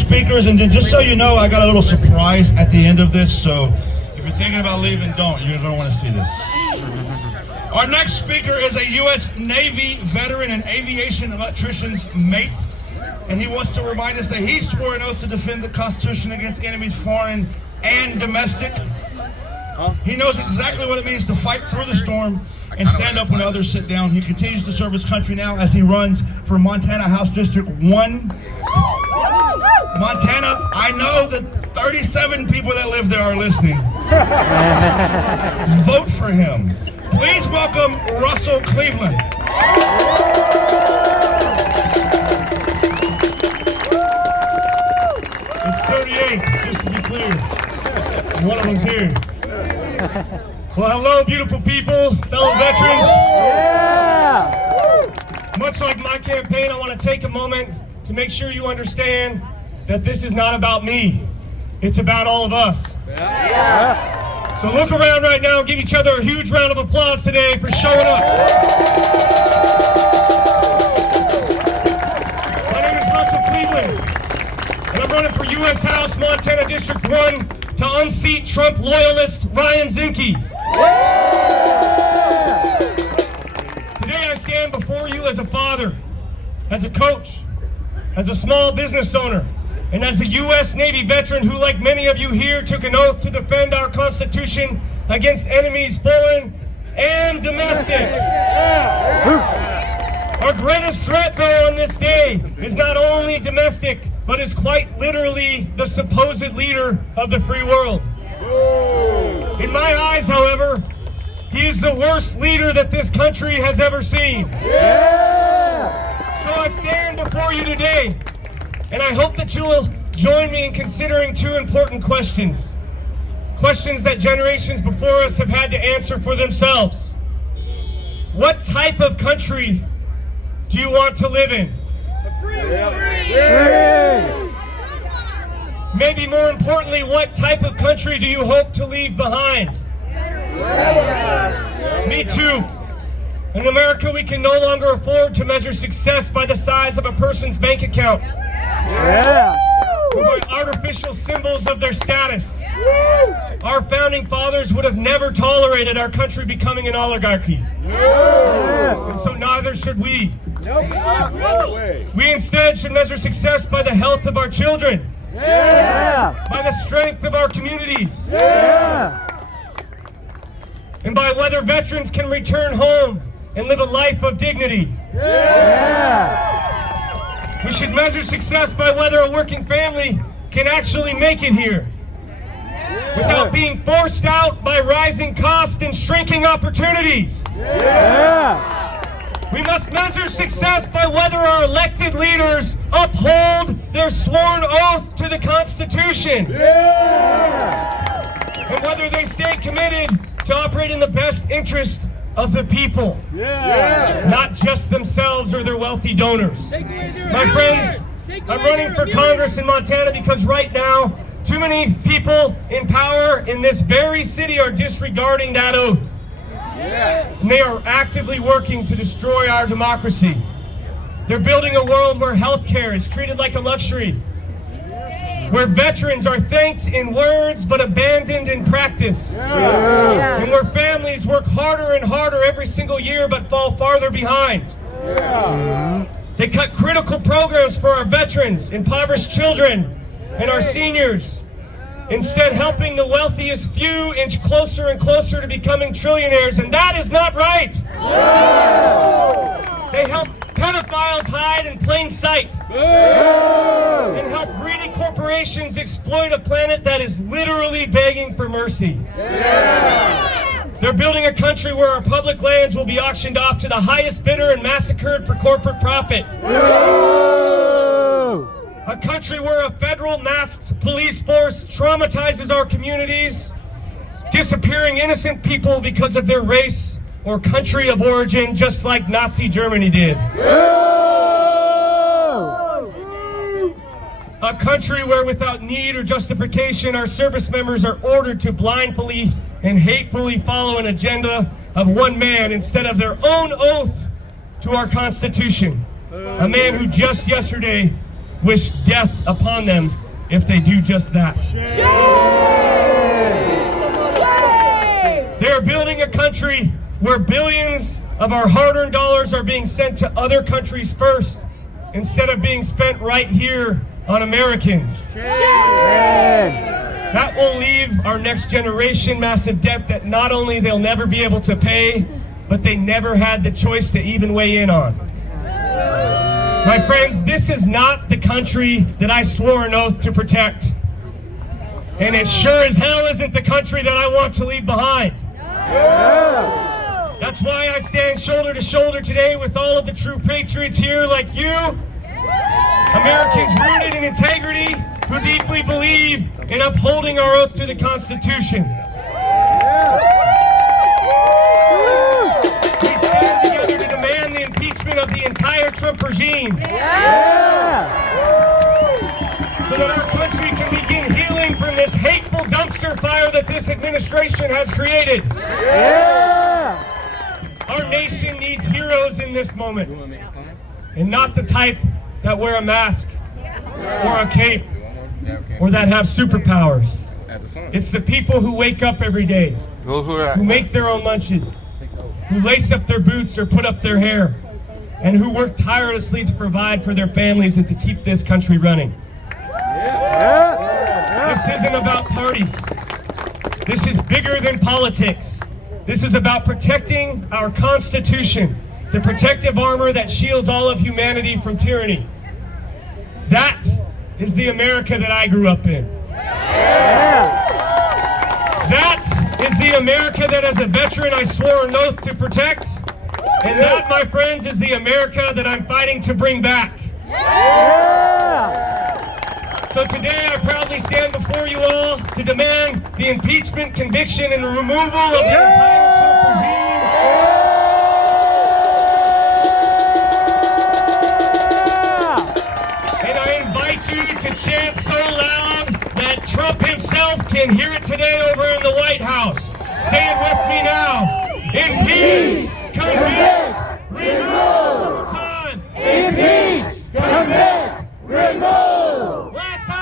speakers, and then just so you know, I got a little surprise at the end of this, so if you're thinking about leaving, don't. You're going to want to see this. Our next speaker is a U.S. Navy veteran and aviation electrician's mate, and he wants to remind us that he swore an oath to defend the Constitution against enemies foreign and domestic. He knows exactly what it means to fight through the storm and stand up when others sit down. He continues to serve his country now as he runs for Montana House District 1. Montana, I know that 37 people that live there are listening. Vote for him. Please welcome Russell Cleveland. It's 38, just to be clear. One of them's here. Well, hello, beautiful people, fellow veterans. Yeah! Much like my campaign, I want to take a moment to make sure you understand that this is not about me. It's about all of us. Yeah. So look around right now and give each other a huge round of applause today for showing up. My name is Russell Cleveland, and I'm running for U.S. House, Montana District 1 to unseat Trump loyalist Ryan Zinke. Today I stand before you as a father, as a coach, as a small business owner, and as a U.S. Navy veteran who, like many of you here, took an oath to defend our Constitution against enemies foreign and domestic. Our greatest threat, though, on this day is not only domestic, but is quite literally the supposed leader of the free world. In my eyes, however, he is the worst leader that this country has ever seen. So I stand before you today, and I hope that you will join me in considering two important questions. Questions that generations before us have had to answer for themselves. What type of country do you want to live in? Maybe more importantly, what type of country do you hope to leave behind? Me too. In America, we can no longer afford to measure success by the size of a person's bank account. Or by artificial symbols of their status. Our founding fathers would have never tolerated our country becoming an oligarchy. And so neither should we. We instead should measure success by the health of our children. By the strength of our communities. And by whether veterans can return home and live a life of dignity. We should measure success by whether a working family can actually make it here without being forced out by rising costs and shrinking opportunities. We must measure success by whether our elected leaders uphold their sworn oath to the Constitution. And whether they stay committed to operate in the best interest of the people, not just themselves or their wealthy donors. My friends, I'm running for Congress in Montana because right now, too many people in power in this very city are disregarding that oath. And they are actively working to destroy our democracy. They're building a world where healthcare is treated like a luxury, where veterans are thanked in words but abandoned in practice, and where families work harder and harder every single year but fall farther behind. They cut critical programs for our veterans, impoverished children, and our seniors, instead helping the wealthiest few inch closer and closer to becoming trillionaires, and that is not right. They help pedophiles hide in plain sight and help greedy corporations exploit a planet that is literally begging for mercy. They're building a country where our public lands will be auctioned off to the highest bidder and massacred for corporate profit. A country where a federal masked police force traumatizes our communities, disappearing innocent people because of their race or country of origin, just like Nazi Germany did. A country where without need or justification, our service members are ordered to blindly and hatefully follow an agenda of one man instead of their own oath to our Constitution. A man who just yesterday wish death upon them if they do just that. They are building a country where billions of our hard-earned dollars are being sent to other countries first, instead of being spent right here on Americans. That will leave our next generation massive debt that not only they'll never be able to pay, but they never had the choice to even weigh in on. My friends, this is not the country that I swore an oath to protect. And it sure as hell isn't the country that I want to leave behind. That's why I stand shoulder to shoulder today with all of the true patriots here like you, Americans rooted in integrity who deeply believe in upholding our oath to the Constitution. We stand together to demand the impeachment of the entire Trump regime. So that our country can begin healing from this hateful dumpster fire that this administration has created. Our nation needs heroes in this moment, and not the type that wear a mask or a cape or that have superpowers. It's the people who wake up every day, who make their own lunches, who lace up their boots or put up their hair, and who work tirelessly to provide for their families and to keep this country running. This isn't about parties. This is bigger than politics. This is about protecting our Constitution, the protective armor that shields all of humanity from tyranny. That is the America that I grew up in. That is the America that as a veteran I swore an oath to protect. And that, my friends, is the America that I'm fighting to bring back. So today I proudly stand before you all to demand the impeachment, conviction, and removal of the entire Trump regime. And I invite you to chant so loud that Trump himself can hear it today over in the White House. Say it with me now. Impeach, convict, remove. Time. Impeach, convict, remove. Last time.